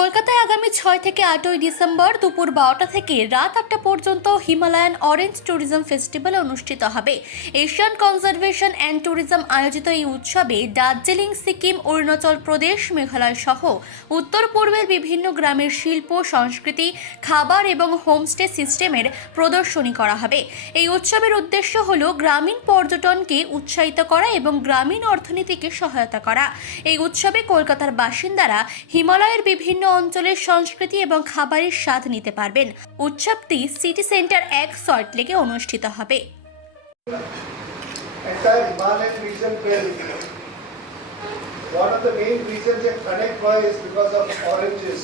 কলকাতায় আগামী 6 থেকে 8ই ডিসেম্বর দুপুর 12টা থেকে রাত 8টা পর্যন্ত হিমালয়ান অরেঞ্জ ট্যুরিজম ফেস্টিভ্যাল অনুষ্ঠিত হবে। এশিয়ান কনজারভেশন অ্যান্ড ট্যুরিজম আয়োজিত এই উৎসবে দার্জিলিং, সিকিম, অরুণাচল প্রদেশ, মেঘালয় সহ উত্তর পূর্বের বিভিন্ন গ্রামের শিল্প, সংস্কৃতি, খাবার এবং হোমস্টে সিস্টেমের প্রদর্শনী করা হবে। এই উৎসবের উদ্দেশ্য হল গ্রামীণ পর্যটনকে উৎসাহিত করা এবং গ্রামীণ অর্থনীতিকে সহায়তা করা। এই উৎসবে কলকাতার বাসিন্দারা হিমালয়ের বিভিন্ন অঞ্চলের সংস্কৃতি এবং খাবারের স্বাদ নিতে পারবেন। উৎসবটি সিটি সেন্টার 1 সল্ট লেকে অনুষ্ঠিত হবে। Entire Himalayan region will. One of the main reasons they connect by is because of oranges.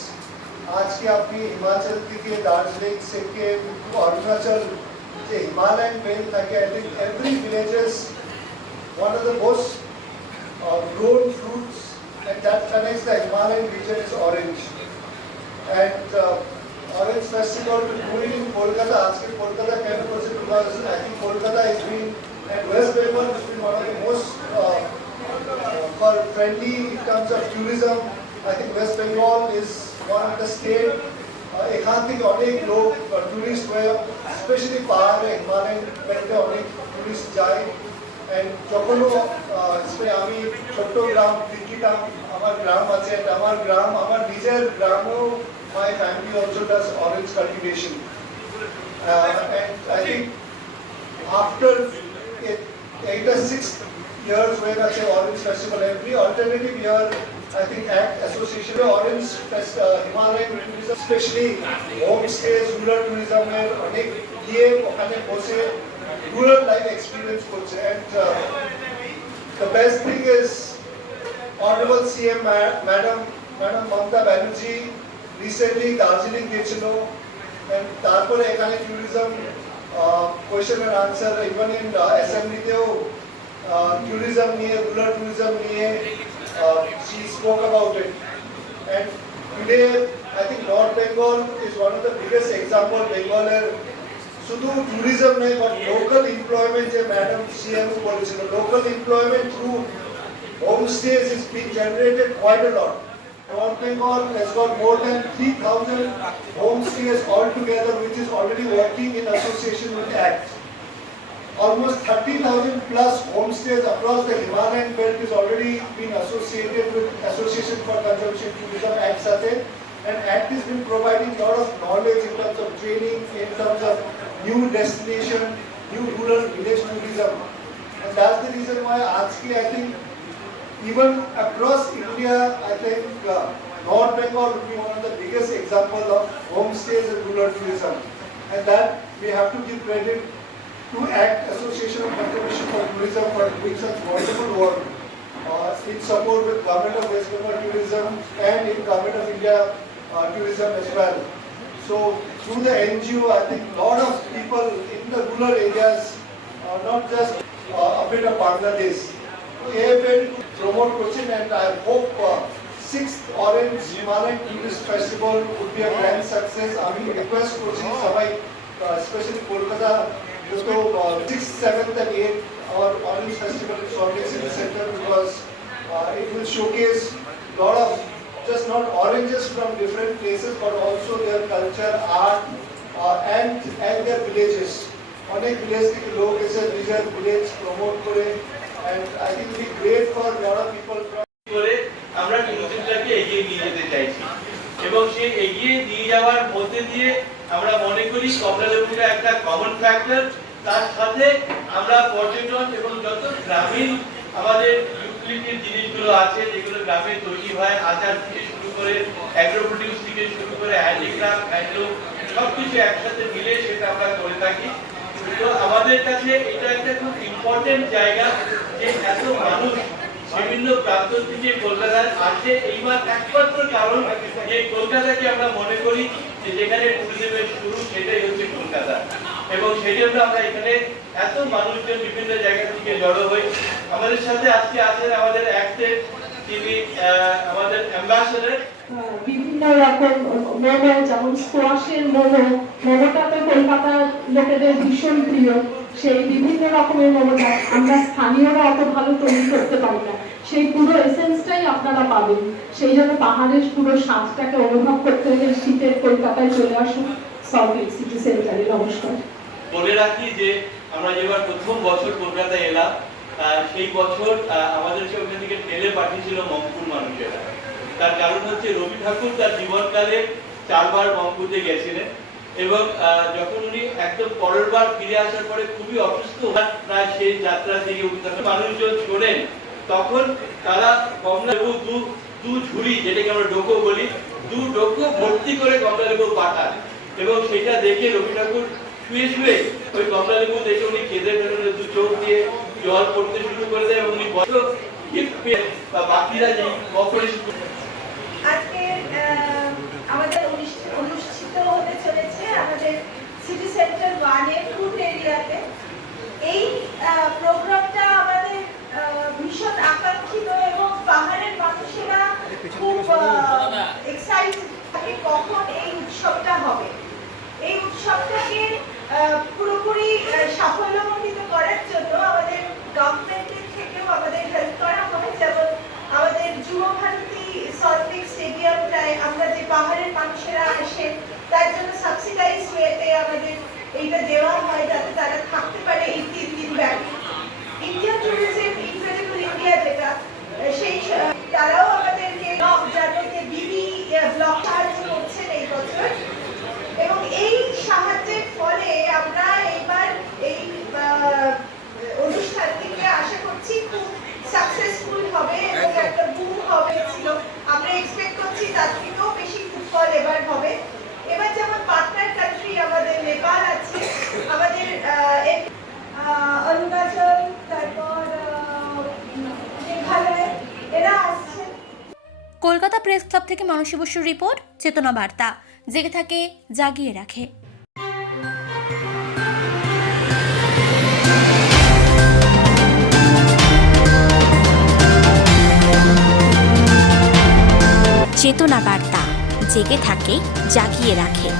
आज की अपनी हिमाचल की दार्जिलिंग, सिक्किम, अरुणाचल, जो Himalayan belt तक I think every village is one of the most grown fruits, and that connects the Himalayan region is orange. And Orange Festival doing in Kolkata, आज के Kolkata कैसे possible because I think Kolkata has been and West Bengal has been one of the most for friendly in terms of tourism. I think West Bengal is one of the state. এখান থেকে অনেক লোক tourist হয়ে specially পাহাড়ে Himalayan বেল্টে অনেক tourist যায়। And যখনও আমি চট্টগ্রাম দিঘিটা আমার গ্রাম আছে, আমার গ্রাম আমার নিজের গ্রামও my family also does orange cultivation. And I think after 8 or 6 years when I say Orange Festival, every alternative year I think ACT Association Orange Himalayan tourism, especially homestays, rural tourism এর অনেক গিয়ে ওখানে বসে rural life experience করছে। And the best thing is Honorable CM Madam Mamata Banerjee recently Darjeeling গিয়েছিল, and তারপরে এখানে tourism question and answer even in assembly তেও tourism নিয়ে, rural tourism নিয়ে she spoke about it. And today I think North Bengal is one of the biggest example. Bengaler শুধু tourism নেই but local employment যে madam CM বলেছিল, local employment through homestays is being generated quite a lot. North Bengal has got more than 3,000 homestays altogether, which is already working in association with ACT. Almost 30,000 plus homestays across the Himalayan belt is already been associated with Association for Conservation Tourism ACT Sate, and ACT has been providing a lot of knowledge in terms of training, in terms of new destination, new rural village tourism. And that's the reason why Ajki, I think, even across India, I think North Bengal would be one of the biggest example of homestays and rural tourism. And that we have to give credit to ACT, Association of Conservation for Tourism, for doing such wonderful work in support with Government of West Bengal Tourism and in Government of India Tourism as well. So through the NGO, I think a lot of people in the rural areas, not just a bit of Bangladesh, able to promote Cochin, and I hope 6th Orange Himalayan Tourist Festival would be a grand success. I will request Cochin Sabai, especially Kolkata, to 6th, 7th and 8th our Orange Festival in Salt Lake City Center, because it will showcase a lot of just not oranges from different places but also their culture, art and their villages. অনেক village থেকে লোক এসে নিজের village promote করে, and I think it will be great for a lot of people from করে আমরা ট্যুরিজমটাকে এগিয়ে নিয়ে যেতে চাইছি, এবং সেই এগিয়ে নিয়ে যাওয়ার মধ্যে দিয়ে আমরা মনে করি কমলালেবুটা একটা কমন ফ্যাক্টর। তার সাথে আমরা পর্যটন এবং যত গ্রামীণ আমাদের ইউটিলিটির জিনিসগুলো আছে যেগুলো গ্রামে তৈরি হয়, আচার থেকে শুরু করে অ্যাগ্রো প্রোডিউস থেকে শুরু করে হ্যান্ডিক্রাফট, হ্যান্ডলুম, সবকিছু একসাথে মিলে সেটা আমরা করে থাকি। তো আমাদের কাছে এটা একটা খুব ইম্পর্টেন্ট জায়গা যে এত মানুষ বিভিন্ন প্রান্ত থেকে কলকাতায় আসে। এইবার একমাত্র কারণ যে কলকাতাকে আমরা মনে করি যে যেখানে ট্যুরিজমের শুরু সেটাই হচ্ছে কলকাতা, এবং সেই জন্য আমরা এখানে এত মানুষজন বিভিন্ন জায়গা থেকে জড়ো হই। আমাদের সাথে আজকে আছেন আমাদের অ্যাক্টের যিনি আমাদের অ্যাম্বাসেডর। বিভিন্ন রকম মোমো, যেমন স্কোয়াশের মোমোটা তো কলকাতার লোকেদের ভীষণ প্রিয়। সেই বিভিন্ন রকমের মোমোটা আমরা স্থানীয়রা অত ভালো তৈরি করতে পারি না, সেই পুরো এসেন্সটাই আপনারা পাবেন। সেই জন্য পাহাড়ের পুরো স্বাদটাকে অনুভব করতে হলে শীতের কলকাতায় চলে আসুন সল্টলেক সিটি সেন্টারে। নমস্কার। বলে রাখি যে আমরা যেবার প্রথম বছর কলকাতায় এলাম সেই বছর আমাদেরকে ওখান থেকে ঠেলে পাঠিয়েছিল মঙ্কুর মানুষেরা। তার কারণ হচ্ছে রবি ঠাকুর তার জীবনকালে 4 বার মঙ্কুতে গেছিলেন এবং যখন উনি একদম পরের বার ফিরে আসার পরে খুবই অসুস্থ প্রায় সেই যাত্রা থেকে মানুষজন শোনেন, তখন তারা কমলালেবু দু ঝুড়ি, যেটাকে আমরা ডোকো বলি, 2 ডোকো ভর্তি করে কমলালেবু পাঠান এবং সেটা দেখে রবি ঠাকুর শুয়ে শুয়ে ওই কমলালেবু দেখে উনি কেঁদে ফেলেন, 2 চোখ দিয়ে জল পড়তে শুরু করে দেয় এবং উনি বড় গিফট পেয়ে বা বাকিরা যে অপারেশন আজকে আমাদের অনুষ্ঠিত হতে চলেছে আমাদের সিটি সেন্টার 1 এর ফুড এরিয়াতে। এই প্রোগ্রামটা আমাদের ভীষণ আকাঙ্ক্ষিত এবং পাহাড়ের মানুষেরা খুব এক্সাইটেড থাকে কখন এই উৎসবটা হবে। এই উৎসবটাকে পুরোপুরি সাফল্যমণ্ডিত করার জন্য আমাদের গভর্নমেন্টের থেকেও আমাদের হেল্প করা হয়। যেমন আমাদের যুব ভারতী সল্টলেক স্টেডিয়ামটায় আমরা যে পাহাড়ের মানুষেরা আসে তার জন্য সাবসিডাইজ ওয়েতে আমাদের এইটা দেওয়া হয় যাতে তারা থাকতে পারে এই 3 দিন ব্যাপী। ইন্ডিয়ান ট্যুরিজম ইনক্রেডিবল ইন্ডিয়া যেটা সেই তারাও আমাদেরকে জানুয়ারিতে বিবি ব্লক সাহায্য করছেন এই বছর এবং এই সাহায্যের ফলে আমরা এইবার এই অনুষ্ঠান থেকে আশা করছি খুব সাকসেসফুল হবে এবং একটা বুম হবে ছিল। আমরা এক্সপেক্ট করছি তার থেকেও বেশি ফুটফল এবার হবে। এবার যেমন পার্টনার কান্ট্রি আমাদের নেপাল আছে, আমাদের অরুণাচল, তারপর মেঘালয়, এরা আসছে। কলকাতা প্রেস ক্লাব থেকে মানসী বসুর রিপোর্ট, চেতনা বার্তা, জেগে থাকে জাগিয়ে রাখে। চেতনা বার্তা, জেগে থাকে জাগিয়ে রাখে।